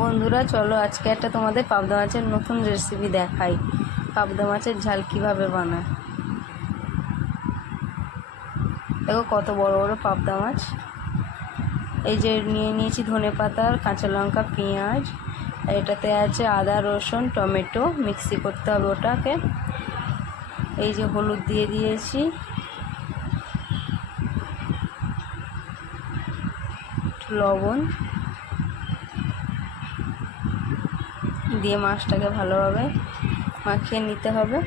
বন্ধুরা চলো আজকে একটা তোমাদের পাবদা মাছের নতুন রেসিপি দেখাই। পাবদা মাছের ঝাল কিভাবে বানায়। দেখো কত বড় বড় পাবদা মাছ। এই যে নিয়ে নিয়েছি ধনেপাতা, কাঁচা লঙ্কা, পেঁয়াজ। এটাতে আছে আদা, রসুন, টমেটো, মিক্সি করতে হবে ওটাকে। এই যে হলুদ দিয়ে দিয়েছি, লবণ দিয়ে মাছটাকে ভালোভাবে মাখিয়ে নিতে হবে।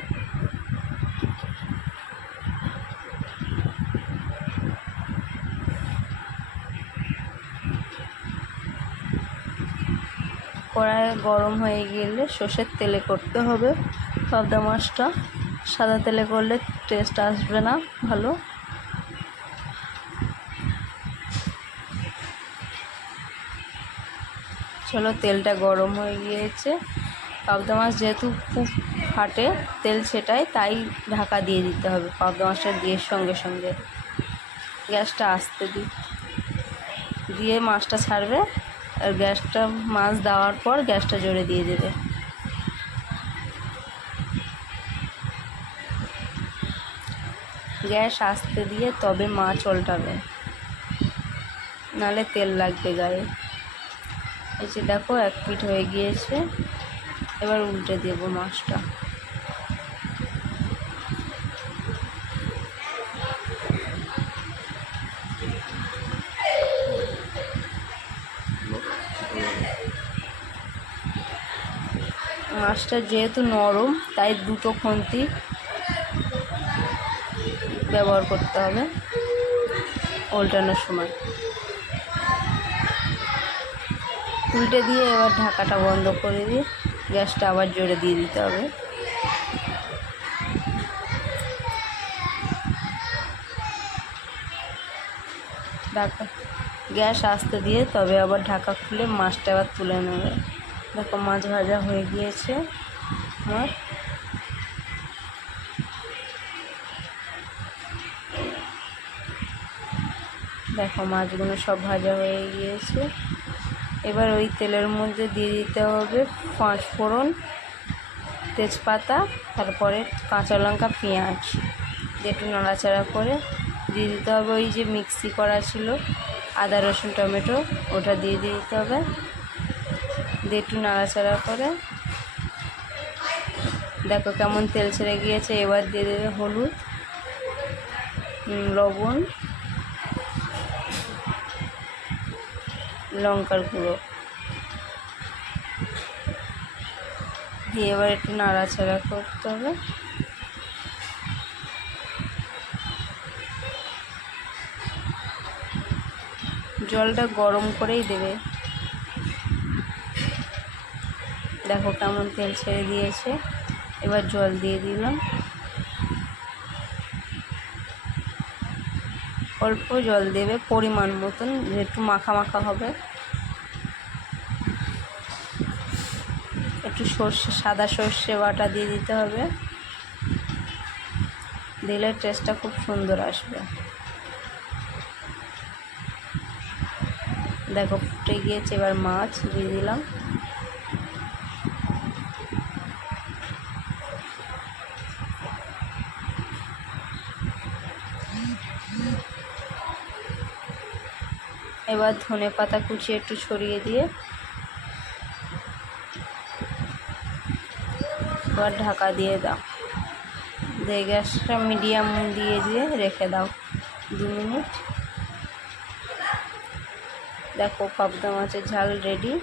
কড়াই গরম হয়ে গেলে সর্ষের তেলে করতে হবে পাবদা মাছটা। সাদা তেলে করলে টেস্ট আসবে না ভালো। চলো তেলটা গরম হয়ে গিয়েছে। পাবদা মাছ যেহেতু খুব ফাটে, তেল সেটাই, তাই ঢাকা দিয়ে দিতে হবে। পাবদা মাছটা দিয়ে সঙ্গে সঙ্গে গ্যাসটা আস্তে দিয়ে মাছটা ছাড়বে। আর গ্যাসটা মাছ দেওয়ার পর গ্যাসটা জোরে দিয়ে দেবে। গ্যাস আস্তে দিয়ে তবে মাছ উল্টাবে, নাহলে তেল লাগবে গায়ে। এই যে দেখো এক পিঠ হয়ে গিয়েছে, এবার উল্টে দেব মাছটা। মাছটা যেহেতু নরম, তাই দুটো খুন্তি ব্যবহার করতে হবে উল্টানোর সময়। উল্টে দিয়ে এবার ঢাকাটা বন্ধ করে দিয়ে গ্যাসটা আবার জোরে দিয়ে দিতে হবে। ঢাকা গ্যাস আস্তে দিয়ে তবে আবার ঢাকা খুলে মাছটা আবার তুলে নেবে। দেখো মাছ ভাজা হয়ে গিয়েছে আমার। দেখো মাছগুলো সব ভাজা হয়ে গিয়েছে। এবার ওই তেলের মধ্যে দিয়ে দিতে হবে পাঁচফোড়ন, তেজপাতা, তারপরে কাঁচা লঙ্কা, পেঁয়াজ। একটু নাড়াচাড়া করে দিয়ে দিতে হবে ওই যে মিক্সি করা ছিল আদা, রসুন, টমেটো, ওটা দিয়ে দিতে হবে। দিয়ে একটু নাড়াচাড়া করে দেখো কেমন তেল ছেড়ে গিয়েছে। এবার দিয়ে দেবে হলুদ, লবণ, লঙ্কার গুঁড়ো দিয়ে এবার একটু নাড়াচাড়া করতে হবে। জলটা গরম করেই দেবে। দেখো কেমন তেল ছেড়ে দিয়েছে। এবার জল দিয়ে দিলাম, অল্প জল দেবে পরিমাণ মতন, একটু মাখা মাখা হবে। একটু সাদা সর্ষে বাটা দিয়ে দিতে হবে, দিলে টেস্টটা খুব সুন্দর আসবে। দেখো ফুটে গিয়েছে, এবার মাছ দিয়ে দিলাম। এবার ধনেপাতা কুচি একটু ছড়িয়ে দিয়ে এবার ঢাকা দিয়ে দাও। দিয়ে গ্যাসটা মিডিয়াম দিয়ে দিয়ে রেখে দাও 2 মিনিট। দেখো পাবদা মাছের ঝাল রেডি।